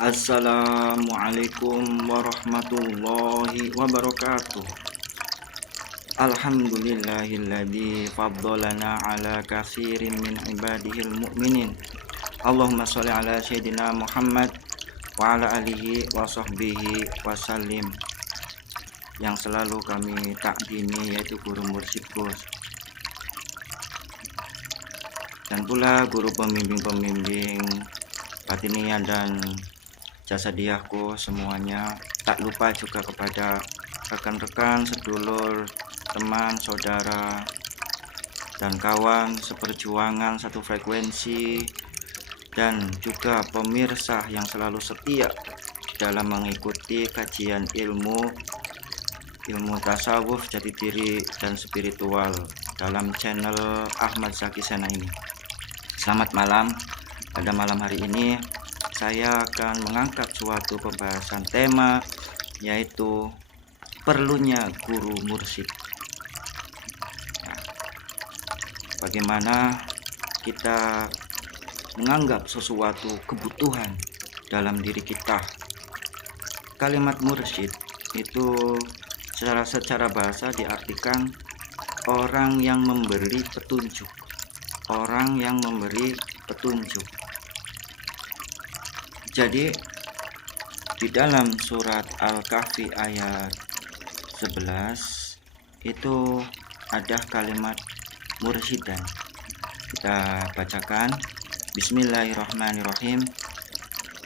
Assalamualaikum warahmatullahi wabarakatuh. Alhamdulillahilladzi faddalana ala katsirin min ibadihil mu'minin. Allahumma sholli ala sayyidina Muhammad wa ala alihi wa sahbihi wasallim. Yang selalu kami takdimi yaitu guru mursyidku dan pula guru pembimbing-pembimbing batiniah dan jasadiahku semuanya. Tak lupa juga kepada rekan-rekan, sedulur, teman, saudara, dan kawan seperjuangan satu frekuensi, dan juga pemirsa yang selalu setia dalam mengikuti kajian ilmu tasawuf, jati diri, dan spiritual dalam channel Ahmad Zaki Sena ini. Selamat malam. Pada malam hari ini saya akan mengangkat suatu pembahasan tema, yaitu perlunya guru mursyid. Nah, bagaimana kita menganggap sesuatu kebutuhan dalam diri kita. Kalimat mursyid itu secara bahasa diartikan orang yang memberi petunjuk. Orang yang memberi petunjuk. Jadi di dalam surat Al-Kahfi ayat 11 itu ada kalimat mursyidan. Kita bacakan. Bismillahirrahmanirrahim.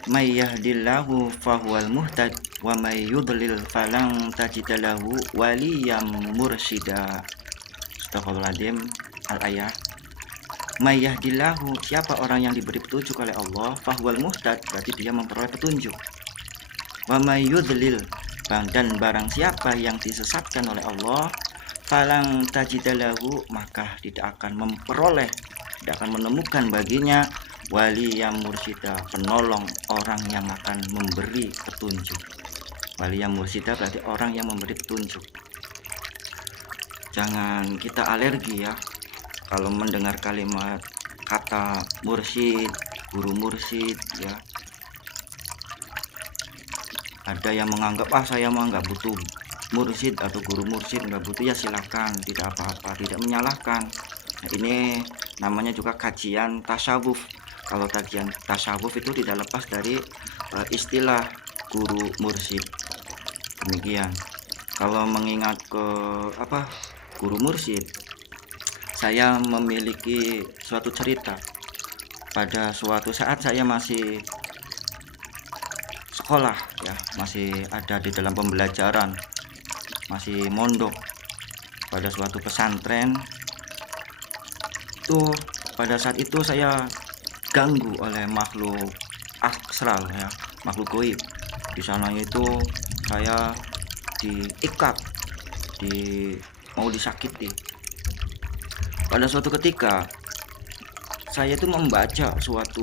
May yahdillahu fahuwal muhtad wa may yudlil falan tajida lahu waliyyan mursyida. Astagfirullahaladzim. Al-ayah. May yahdillahu, siapa orang yang diberi petunjuk oleh Allah, fahuwal muhtad, berarti dia memperoleh petunjuk. Wa may yudlil, dan barang siapa yang disesatkan oleh Allah, falang tajidalahu, maka tidak akan memperoleh, tidak akan menemukan baginya wali yang mursyida, penolong, orang yang akan memberi petunjuk. Wali yang mursyida berarti orang yang memberi petunjuk. Jangan kita alergi ya kalau mendengar kalimat kata mursyid, guru mursyid ya. Ada yang menganggap saya mah nggak butuh mursyid atau guru mursyid, nggak butuh, ya silakan, tidak apa-apa, tidak menyalahkan. Nah, ini namanya juga kajian tasawuf. Kalau kajian tasawuf itu tidak lepas dari istilah guru mursyid. Demikian. Kalau mengingat ke guru mursyid, saya memiliki suatu cerita. Pada suatu saat saya masih sekolah ya, masih ada di dalam pembelajaran, masih mondok pada suatu pesantren. Pada saat itu saya ganggu oleh makhluk astral ya, makhluk goib. Di sana itu saya diikat, mau disakiti. Pada suatu ketika saya itu membaca suatu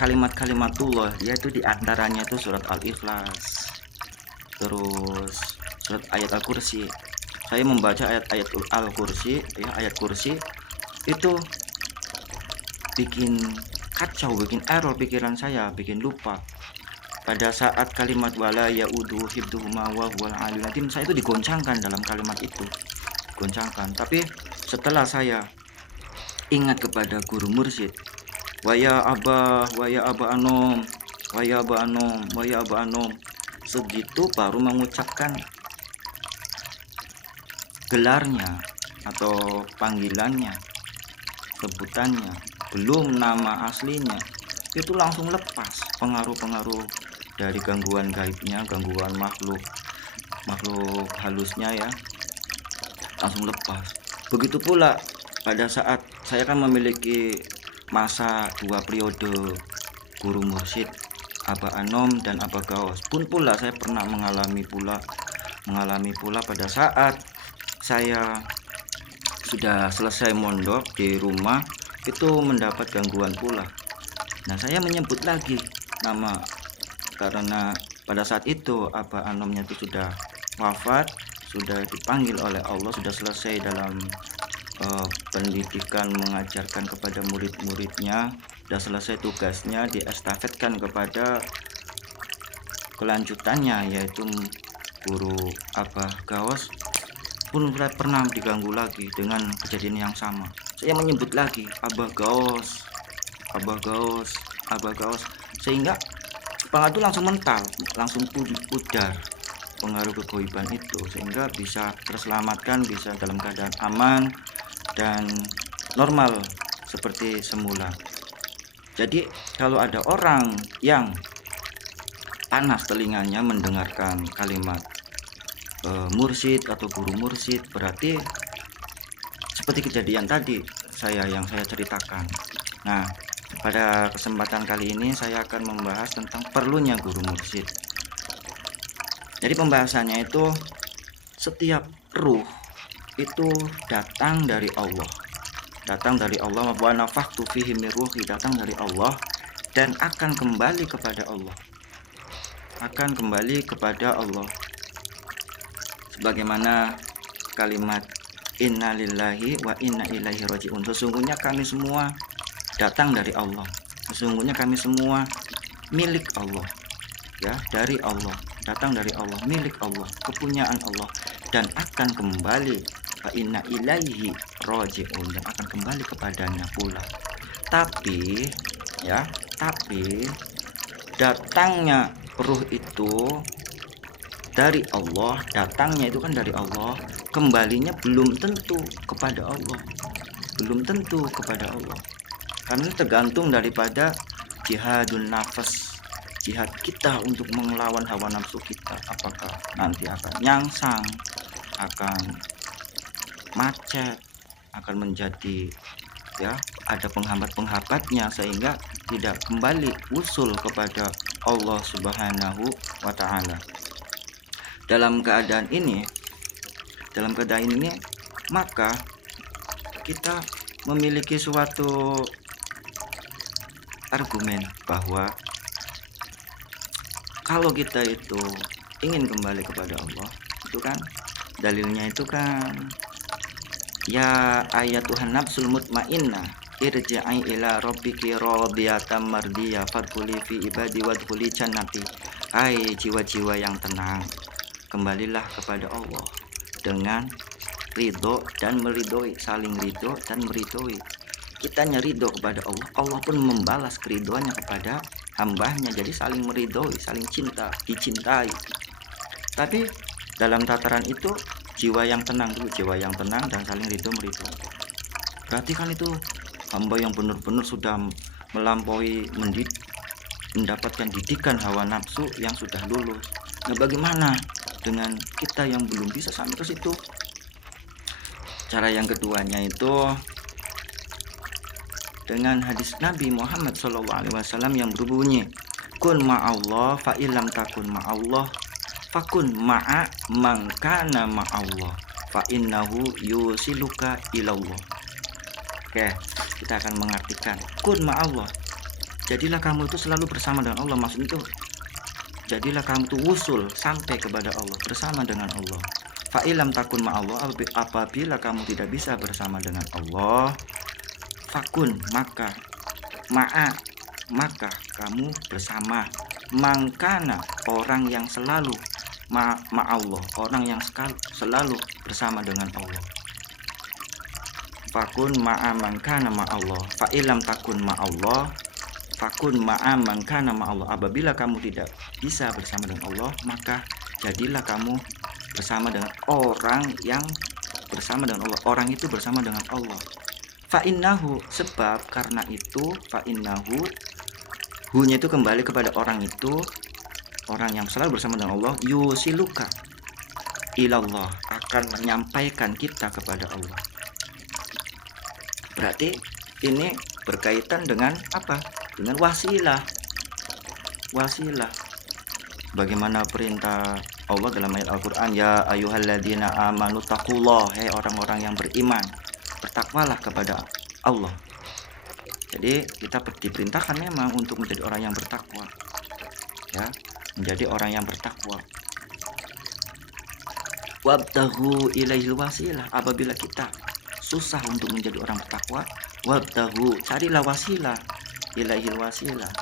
kalimat-kalimatullah, yaitu diantaranya itu surat Al-Ikhlas, terus surat ayat Al-Kursi. Saya membaca ayat-ayat Al-Kursi ya, ayat kursi itu bikin kacau, bikin error pikiran saya, bikin lupa. Pada saat kalimat wala yaudu hibduhuma wa huwal aliyul azim, saya itu digoncangkan dalam kalimat itu, goncangkan. Tapi setelah saya ingat kepada guru mursyid, wa ya abah anom, wa ya abah anom, wa ya abah anom, segitu baru mengucapkan gelarnya atau panggilannya, sebutannya, belum nama aslinya, itu langsung lepas pengaruh-pengaruh dari gangguan gaibnya, gangguan makhluk halusnya ya, langsung lepas. Begitu pula pada saat saya kan memiliki masa 2 periode guru mursyid, Aba Anom dan Aba Gaos. Pun pula saya pernah mengalami pula pada saat saya sudah selesai mondok di rumah, itu mendapat gangguan pula. Nah, saya menyebut lagi nama karena pada saat itu Aba Anomnya itu sudah wafat, sudah dipanggil oleh Allah, sudah selesai dalam pendidikan mengajarkan kepada murid-muridnya, sudah selesai tugasnya, diestafetkan kepada kelanjutannya yaitu guru Abah Gaos pun pernah diganggu lagi dengan kejadian yang sama. Saya menyebut lagi Abah Gaos, Abah Gaos, Abah Gaos, sehingga kepala itu langsung mental, langsung pudar pengaruh kegoiban itu, sehingga bisa terselamatkan, bisa dalam keadaan aman dan normal seperti semula. Jadi kalau ada orang yang panas telinganya mendengarkan kalimat mursyid atau guru mursyid, berarti seperti kejadian tadi yang saya ceritakan. Nah, pada kesempatan kali ini saya akan membahas tentang perlunya guru mursyid. Jadi pembahasannya itu setiap ruh itu datang dari Allah. Datang dari Allah, wa nafakhtu fihi min ruhi, datang dari Allah dan akan kembali kepada Allah. Akan kembali kepada Allah. Sebagaimana kalimat inna lillahi wa inna ilaihi raji'un. Sesungguhnya kami semua datang dari Allah. Sesungguhnya kami semua milik Allah. Ya, dari Allah, datang dari Allah, milik Allah, kepunyaan Allah, dan akan kembali fa inna ilaihi raji'un, dan akan kembali kepadanya pula. Tapi datangnya ruh itu dari Allah, datangnya itu kan dari Allah, kembalinya belum tentu kepada Allah. Belum tentu kepada Allah. Karena tergantung daripada jihadun nafas, jihad kita untuk melawan hawa nafsu kita, apakah nanti akan nyangsang, akan macet, akan menjadi ada penghambat-penghambatnya sehingga tidak kembali usul kepada Allah Subhanahu wa Ta'ala. Dalam keadaan ini maka kita memiliki suatu argumen bahwa kalau kita itu ingin kembali kepada Allah, itu kan dalilnya itu kan ya ayatuhan nafsul mutmainnah irji'i ila rabbiki radiyatan mardiyah fadkhuli fi ibadi wadkhuli jannati. Hai jiwa-jiwa yang tenang, kembalilah kepada Allah dengan ridho dan meridhoi, saling ridho dan meridhoi. Kita ridho kepada Allah, Allah pun membalas keridoannya kepada hambanya. Jadi saling meridhoi, saling cinta, dicintai. Tapi dalam tataran itu jiwa yang tenang dulu, jiwa yang tenang dan saling ridho meridhoi. Berarti kan itu hamba yang benar-benar sudah melampaui mendapatkan didikan hawa nafsu yang sudah lulus. Nah, bagaimana dengan kita yang belum bisa sampai ke situ? Cara yang keduanya itu dengan hadis Nabi Muhammad SAW yang berbunyi kun ma'allah fa illam takun ma'allah fakun ma'a man kana ma'allah fa innahu yusiluka ilallah. Oke, kita akan mengartikan kun ma'allah, jadilah kamu itu selalu bersama dengan Allah. Maksudnya itu jadilah kamu itu wusul sampai kepada Allah, bersama dengan Allah. Fa illam takun ma'allah, apabila kamu tidak bisa bersama dengan Allah, fakun maka kamu bersama mangkana orang yang selalu ma'allah, orang yang selalu bersama dengan Allah. Fakun ma'a mangkana ma'allah fa illam takun ma'allah fakun ma'a mangkana ma'allah. Apabila kamu tidak bisa bersama dengan Allah, maka jadilah kamu bersama dengan orang yang bersama dengan Allah. Orang itu bersama dengan Allah. Fa'innahu, sebab karena itu fa'innahu, hunya itu kembali kepada orang itu, orang yang selalu bersama dengan Allah, yusiluka ilallah, akan menyampaikan kita kepada Allah. Berarti ini berkaitan dengan apa? Dengan wasilah. Bagaimana perintah Allah dalam ayat Al-Quran, ya ayyuhalladzina amanu taqullah, hai orang-orang yang beriman, bertakwalah kepada Allah. Jadi kita diperintahkan memang untuk menjadi orang yang bertakwa, ya, menjadi orang yang bertakwa. Wabtaghu ilaihil wasilah, apabila kita susah untuk menjadi orang bertakwa, wabtaghu, carilah wasilah, ilaihil wasilah,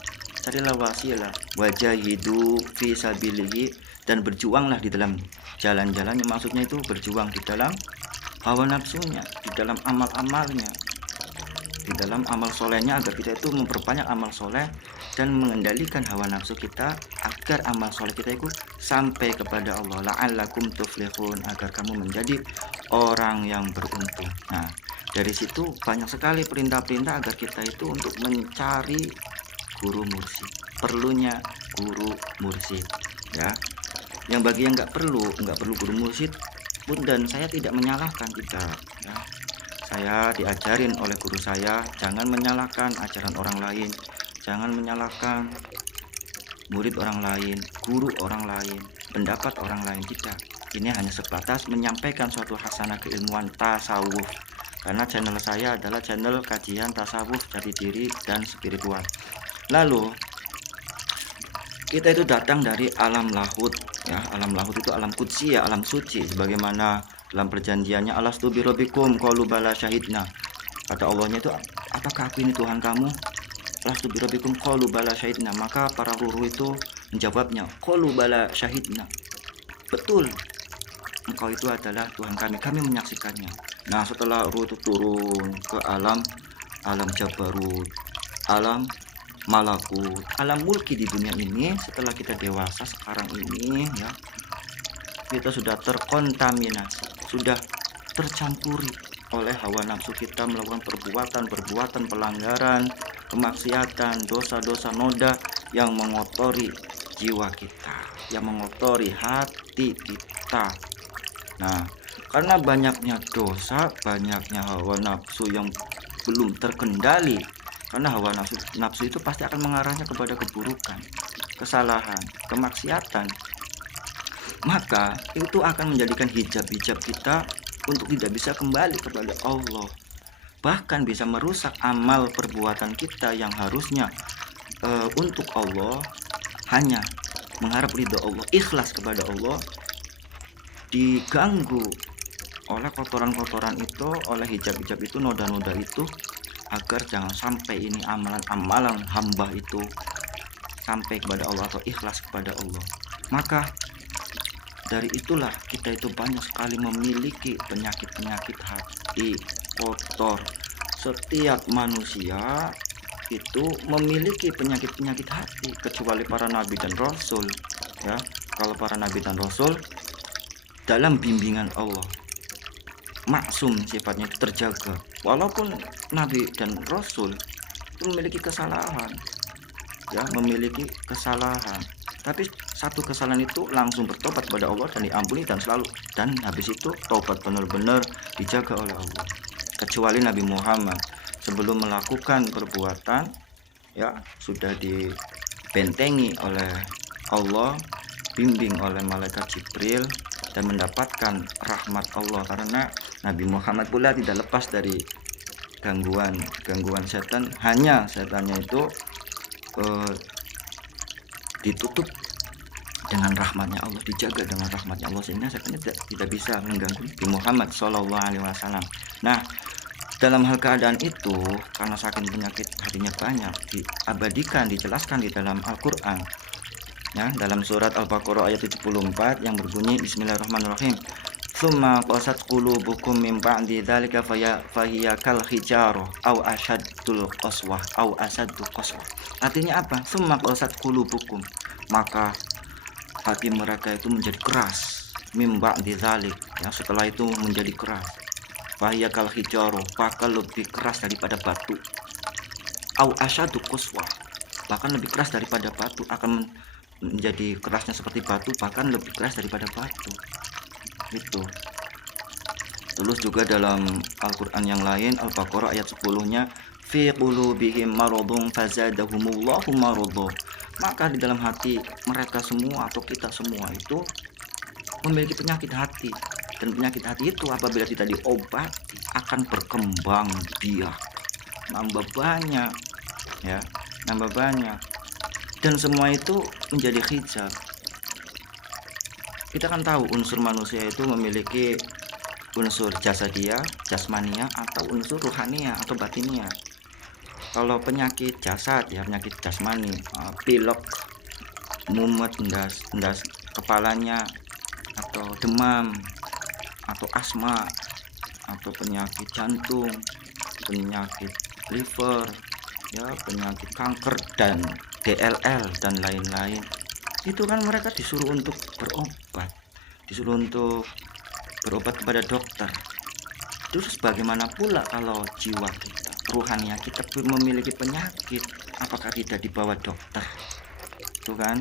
carilah wasilah, wajahidu fi sabilihi, dan berjuanglah di dalam jalan-jalannya. Maksudnya itu berjuang di dalam hawa nafsunya, di dalam amal-amalnya, di dalam amal solehnya, agar kita itu memperbanyak amal soleh dan mengendalikan hawa nafsu kita agar amal soleh kita itu sampai kepada Allah. La'allakum tuflihun, agar kamu menjadi orang yang beruntung. Nah, dari situ banyak sekali perintah-perintah agar kita itu untuk mencari guru mursyid, perlunya guru mursyid ya. Yang bagi yang nggak perlu guru mursyid pun, dan saya tidak menyalahkan, tidak ya. Saya diajarin oleh guru saya, jangan menyalahkan ajaran orang lain, jangan menyalahkan murid orang lain, guru orang lain, pendapat orang lain, tidak. Ini hanya sebatas menyampaikan suatu hasanah keilmuan tasawuf, karena channel saya adalah channel kajian tasawuf, jati diri dan spiritual. Lalu kita itu datang dari alam lahut ya. Alam lahut itu alam qudsi ya, alam suci, sebagaimana dalam perjanjiannya, alastu birabbikum qalu bala syahidna. Kata Allahnya itu, apakah aku ini Tuhan kamu? Alastu birabbikum qalu bala syahidna. Maka para ruh itu menjawabnya, qalu bala syahidna, betul, engkau itu adalah Tuhan kami, kami menyaksikannya. Nah, setelah ruh itu turun ke alam jabarut, alam malakut, alam mulki di dunia ini, setelah kita dewasa sekarang ini ya, kita sudah terkontaminasi, sudah tercampuri oleh hawa nafsu kita, melakukan perbuatan pelanggaran, kemaksiatan, dosa-dosa noda yang mengotori jiwa kita, yang mengotori hati kita. Nah, karena banyaknya dosa, banyaknya hawa nafsu yang belum terkendali, karena hawa nafsu itu pasti akan mengarahnya kepada keburukan, kesalahan, kemaksiatan. Maka itu akan menjadikan hijab-hijab kita untuk tidak bisa kembali kepada Allah. Bahkan bisa merusak amal perbuatan kita yang harusnya untuk Allah, hanya mengharap ridho Allah, ikhlas kepada Allah, diganggu oleh kotoran-kotoran itu, oleh hijab-hijab itu, noda-noda itu, agar jangan sampai ini amalan-amalan hamba itu sampai kepada Allah atau ikhlas kepada Allah. Maka dari itulah kita itu banyak sekali memiliki penyakit-penyakit hati kotor. Setiap manusia itu memiliki penyakit-penyakit hati, kecuali para nabi dan rasul ya. Kalau para nabi dan rasul dalam bimbingan Allah, maksum sifatnya itu terjaga. Walaupun nabi dan rasul itu memiliki kesalahan ya, memiliki kesalahan, tapi satu kesalahan itu langsung bertobat kepada Allah dan diampuni dan selalu, dan habis itu tobat benar-benar dijaga oleh Allah. Kecuali Nabi Muhammad, sebelum melakukan perbuatan ya sudah dibentengi oleh Allah, bimbing oleh malaikat Jibril, dan mendapatkan rahmat Allah, karena Nabi Muhammad pula tidak lepas dari gangguan setan. Hanya setannya itu ditutup dengan rahmatnya Allah, dijaga dengan rahmatnya Allah, sehingga setannya tidak bisa mengganggu Nabi Muhammad SAW. Nah, dalam hal keadaan itu, karena saking penyakit hatinya banyak, diabadikan, dijelaskan di dalam Al-Quran ya, dalam surat Al-Baqarah ayat 74 yang berbunyi Bismillahirrahmanirrahim, summa qasat qulubukum min ba'di dzalika fahiya kal hijarah aw ashaddul qaswah aw asaddu qaswah. Artinya apa? Summa qasat qulubukum, maka hati mereka itu menjadi keras, min ba'di dzalik ya, setelah itu menjadi keras, fahiya kal hijarah, bahkan lebih keras daripada batu, aw asaddu qaswah, bahkan lebih keras daripada batu, akan menjadi kerasnya seperti batu, bahkan lebih keras daripada batu itu. Terus juga dalam Al-Quran yang lain, Al-Baqarah ayat 10-nya, fi qulubihim maradun fazadahumullahu marada, maka di dalam hati mereka semua atau kita semua itu memiliki penyakit hati, dan penyakit hati itu apabila tidak diobati akan berkembang biak, nambah banyak ya, nambah banyak. Dan semua itu menjadi hijab. Kita kan tahu unsur manusia itu memiliki unsur jasadiyah, jasmania, atau unsur ruhaniyah atau batiniah. Kalau penyakit jasad ya, penyakit jasmani, pilek, mumet, endas kepalanya, atau demam, atau asma, atau penyakit jantung, penyakit liver, ya, penyakit kanker dan DLL dan lain-lain. Itu kan mereka disuruh untuk berobat, disuruh untuk berobat kepada dokter. Terus bagaimana pula kalau jiwa kita, ruhania kita memiliki penyakit, apakah tidak dibawa dokter? Itu kan,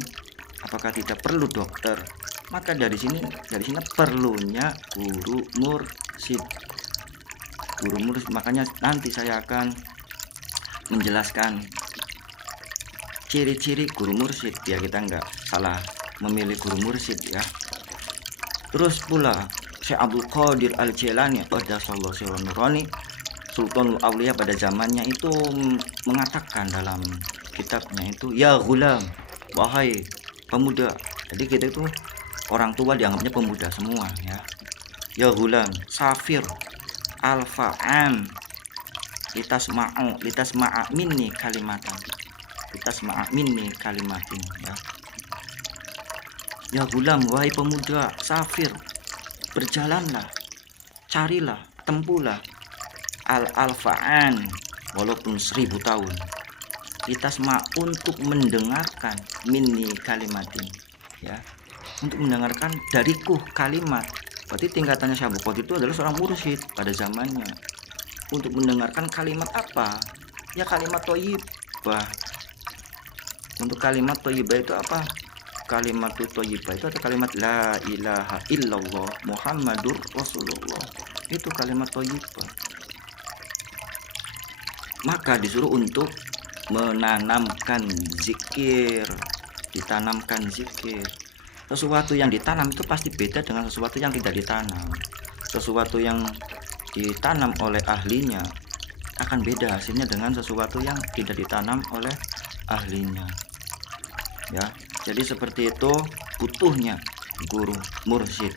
apakah tidak perlu dokter? Maka dari sini perlunya guru mursyid. Makanya nanti saya akan menjelaskan ciri-ciri guru mursyid biar kita nggak salah memilih guru mursyid ya. Terus pula Syekh Abdul Qadir Al-Jailani pada Sallallahu Nurani Sultanul Aulia pada zamannya itu mengatakan dalam kitabnya itu, ya gulam, wahai pemuda. Jadi kita itu orang tua dianggapnya pemuda semua ya. Ya gulam, safir, alfa, am, litas ma'a minni kalimatan, ya. Ya gulam, wahai pemuda, safir, berjalanlah, carilah, tempuhlah al-alfa'an, walaupun 1000 tahun, litasma, untuk mendengarkan minni kalimatin, ya, untuk mendengarkan dariku kalimat. Berarti tingkatannya Syekh Abdul Qadir itu adalah seorang mursyid pada zamannya. Untuk mendengarkan kalimat apa? Ya kalimat thayyibah. Untuk kalimat thayyibah itu apa? Kalimat thayyibah itu ada kalimat la ilaha illallah Muhammadur Rasulullah. Itu kalimat thayyibah. Maka disuruh untuk menanamkan zikir, ditanamkan zikir. Sesuatu yang ditanam itu pasti beda dengan sesuatu yang tidak ditanam. Sesuatu yang ditanam oleh ahlinya akan beda hasilnya dengan sesuatu yang tidak ditanam oleh ahlinya, ya. Jadi seperti itu butuhnya guru mursyid.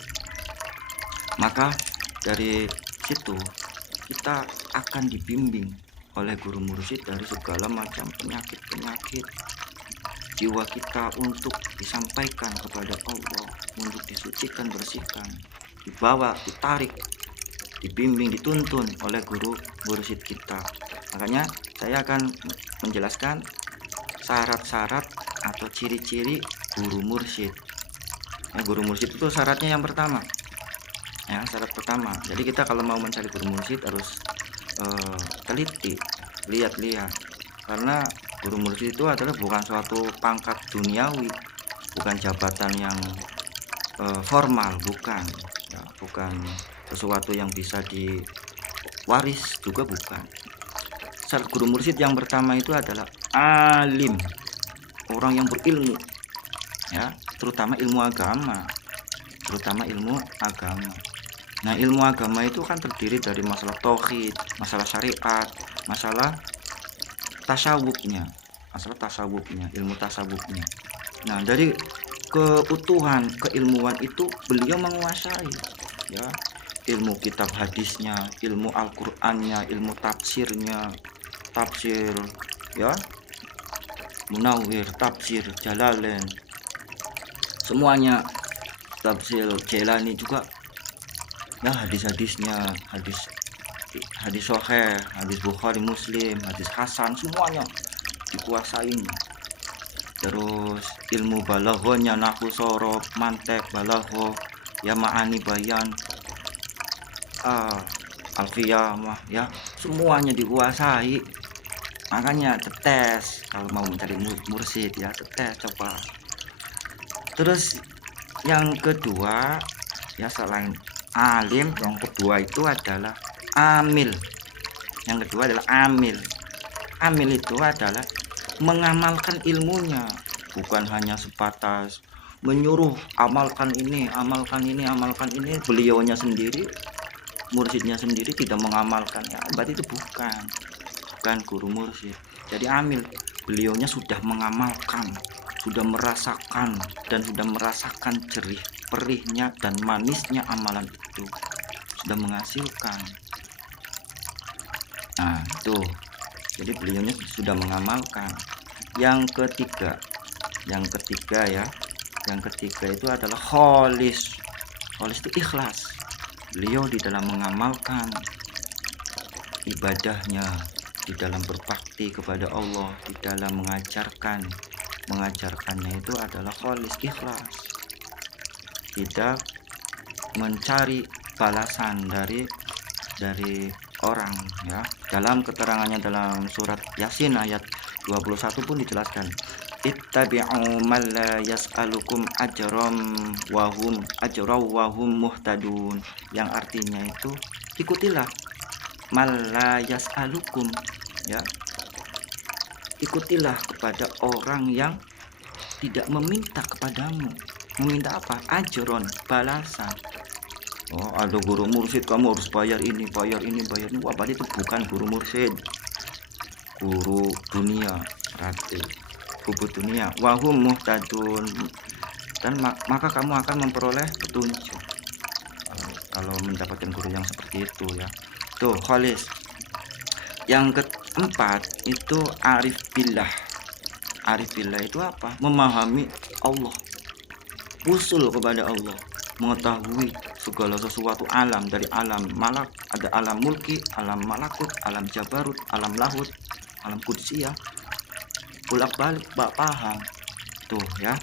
Maka dari situ kita akan dibimbing oleh guru mursyid dari segala macam penyakit jiwa kita untuk disampaikan kepada Allah, untuk disucikan, bersihkan, dibawa, ditarik, dibimbing, dituntun oleh guru mursyid kita. Makanya saya akan menjelaskan syarat-syarat atau ciri-ciri guru mursyid. Ya, guru mursyid itu syaratnya yang pertama. Ya, syarat pertama. Jadi kita kalau mau mencari guru mursyid harus teliti, lihat-lihat. Karena guru mursyid itu adalah bukan suatu pangkat duniawi, bukan jabatan yang formal, bukan, ya, bukan sesuatu yang bisa diwaris juga bukan. Syarat guru mursyid yang pertama itu adalah alim, orang yang berilmu, ya, terutama ilmu agama. Nah, ilmu agama itu kan terdiri dari masalah tauhid, masalah syariat, masalah tasawufnya, ilmu tasawufnya. Nah, dari keutuhan keilmuan itu beliau menguasai, ya, ilmu kitab hadisnya, ilmu Al-Qur'annya, ilmu tafsirnya, tafsir, ya, Munawwir, tafsir Jalalain, semuanya, tafsir Jailani juga, ya, hadis-hadisnya, hadis sahih, hadis Bukhari, Muslim, hadis Hasan, semuanya dikuasain. Terus ilmu balaghonya, nahwu, shorof, mantek, balagho, ya, ma'ani, bayan, alfiyah, ya, semuanya dikuasai. Makanya tetes kalau mau mencari mursyid, ya, tetes, coba. Terus yang kedua, ya, selain alim, yang kedua itu adalah amil. Yang kedua adalah amil. Amil itu adalah mengamalkan ilmunya, bukan hanya sebatas menyuruh amalkan ini. Beliaunya sendiri, mursyidnya sendiri tidak mengamalkan, ya, berarti itu bukan guru mursyid. Jadi amil, beliaunya sudah mengamalkan, sudah merasakan, dan sudah merasakan jerih, perihnya, dan manisnya amalan itu, sudah menghasilkan. Nah, itu Jadi beliaunya sudah mengamalkan. Yang ketiga ya, yang ketiga itu adalah kholis. Kholis itu ikhlas. Beliau di dalam mengamalkan ibadahnya, di dalam berbakti kepada Allah, di dalam mengajarkannya itu adalah kholis, ikhlas, tidak mencari balasan dari orang ya. Dalam keterangannya dalam surat Yasin ayat 21 pun dijelaskan, ittabi'u man la yas'alukum ajram wa hum muhtadun, yang artinya itu ikutilah man la yas'alukum ya, ikutilah kepada orang yang tidak meminta kepadamu. Meminta apa? Ajron, balasan. Oh, ada guru mursyid, kamu harus bayar ini, bayar ini. Wah, berarti itu bukan guru mursyid, guru dunia, berarti guru dunia. Wahum muhtadun, dan maka kamu akan memperoleh petunjuk kalau mendapatkan guru yang seperti itu ya. Tuh, kholis. Yang keempat itu arif billah. Arif billah itu apa? Memahami Allah, usul kepada Allah, mengetahui segala sesuatu alam, dari alam malak, ada alam mulki, alam malakut, alam jabarut, alam lahut, alam kudsiyah, bolak-balik paham. Tuh ya,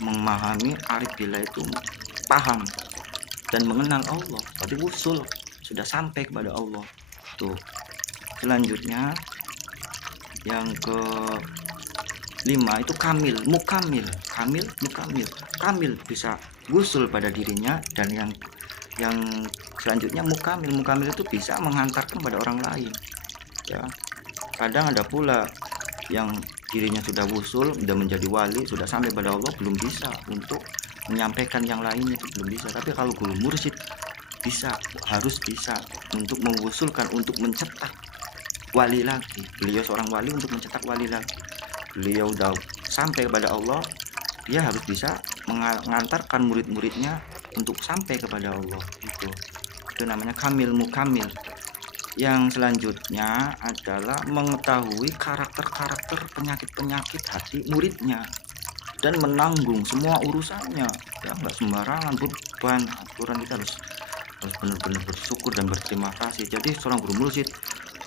memahami arif billah itu paham dan mengenal Allah, berarti usul, sudah sampai kepada Allah. Tuh. Selanjutnya yang ke 5 itu kamil, mukamil. Kamil bisa wusul pada dirinya, dan yang selanjutnya mukamil itu bisa menghantarkan pada orang lain ya. Kadang ada pula yang dirinya sudah wusul, sudah menjadi wali, sudah sampai pada Allah, belum bisa untuk menyampaikan yang lainnya, itu belum bisa. Tapi kalau guru mursyid harus bisa untuk mengusulkan, untuk mencetak wali lagi. Beliau seorang wali, untuk mencetak wali lagi. Beliau udah sampai kepada Allah, dia harus bisa mengantarkan murid-muridnya untuk sampai kepada Allah. Itu namanya kamil, mukamil. Yang selanjutnya adalah mengetahui karakter penyakit hati muridnya dan menanggung semua urusannya ya, nggak sembarangan beban. Aturan kita harus benar-benar bersyukur dan berterima kasih. Jadi seorang guru mursyid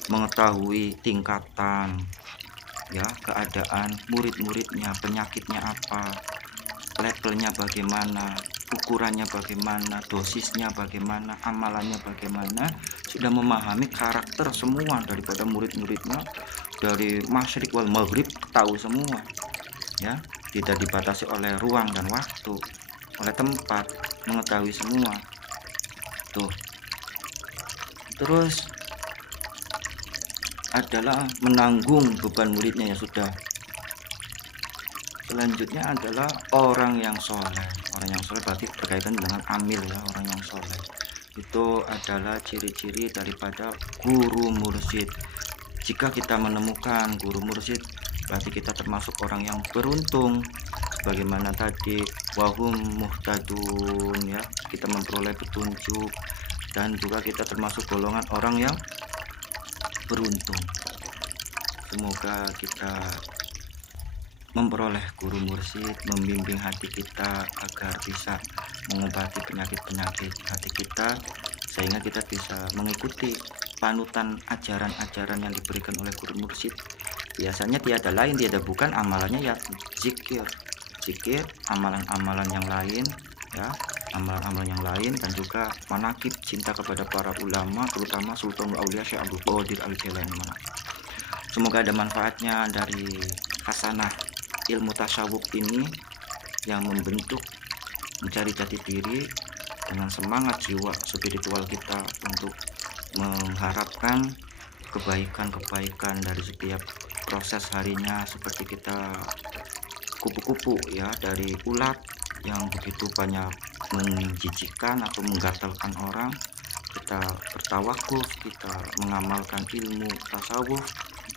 mengetahui tingkatan ya, keadaan murid-muridnya, penyakitnya apa, levelnya bagaimana, ukurannya bagaimana, dosisnya bagaimana, amalannya bagaimana, sudah memahami karakter semua daripada murid-muridnya, dari masyrik wal maghrib tahu semua ya, tidak dibatasi oleh ruang dan waktu, oleh tempat, mengetahui semua. Tuh. Terus adalah menanggung beban muridnya, ya sudah. Selanjutnya adalah orang yang soleh. Orang yang soleh berarti berkaitan dengan amil ya, orang yang soleh. Itu adalah ciri-ciri daripada guru mursyid. Jika kita menemukan guru mursyid, berarti kita termasuk orang yang beruntung. Sebagaimana tadi, wahum muhtadun ya, kita memperoleh petunjuk, dan juga kita termasuk golongan orang yang beruntung. Semoga kita memperoleh guru mursyid, membimbing hati kita agar bisa mengobati penyakit-penyakit hati kita, sehingga kita bisa mengikuti panutan ajaran-ajaran yang diberikan oleh guru mursyid. Biasanya tiada lain, tiada bukan amalannya ya zikir, amalan-amalan yang lain ya, amalan-amalan yang lain, dan juga manakib, cinta kepada para ulama, terutama Sultanul Aulia Syekh Abdul Qadir Al-Jailani. Semoga ada manfaatnya dari hasanah ilmu tasawuf ini yang membentuk mencari jati diri dengan semangat jiwa spiritual kita untuk mengharapkan kebaikan-kebaikan dari setiap proses harinya, seperti kita kupu-kupu ya, dari ulat yang begitu banyak menjijikkan atau menggatalkan orang, kita bertawakuf, kita mengamalkan ilmu tasawuf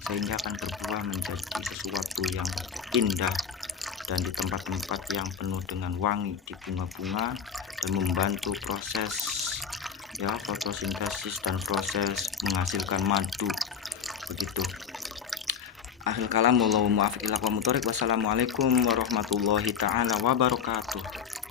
sehingga akan berbuah menjadi sesuatu yang indah dan di tempat-tempat yang penuh dengan wangi di bunga-bunga, dan membantu proses ya fotosintesis dan proses menghasilkan madu begitu. Akhir kalam, wallahu muwaffiq ila aqwamit thoriq. Wassalamualaikum warahmatullahi taala wabarakatuh.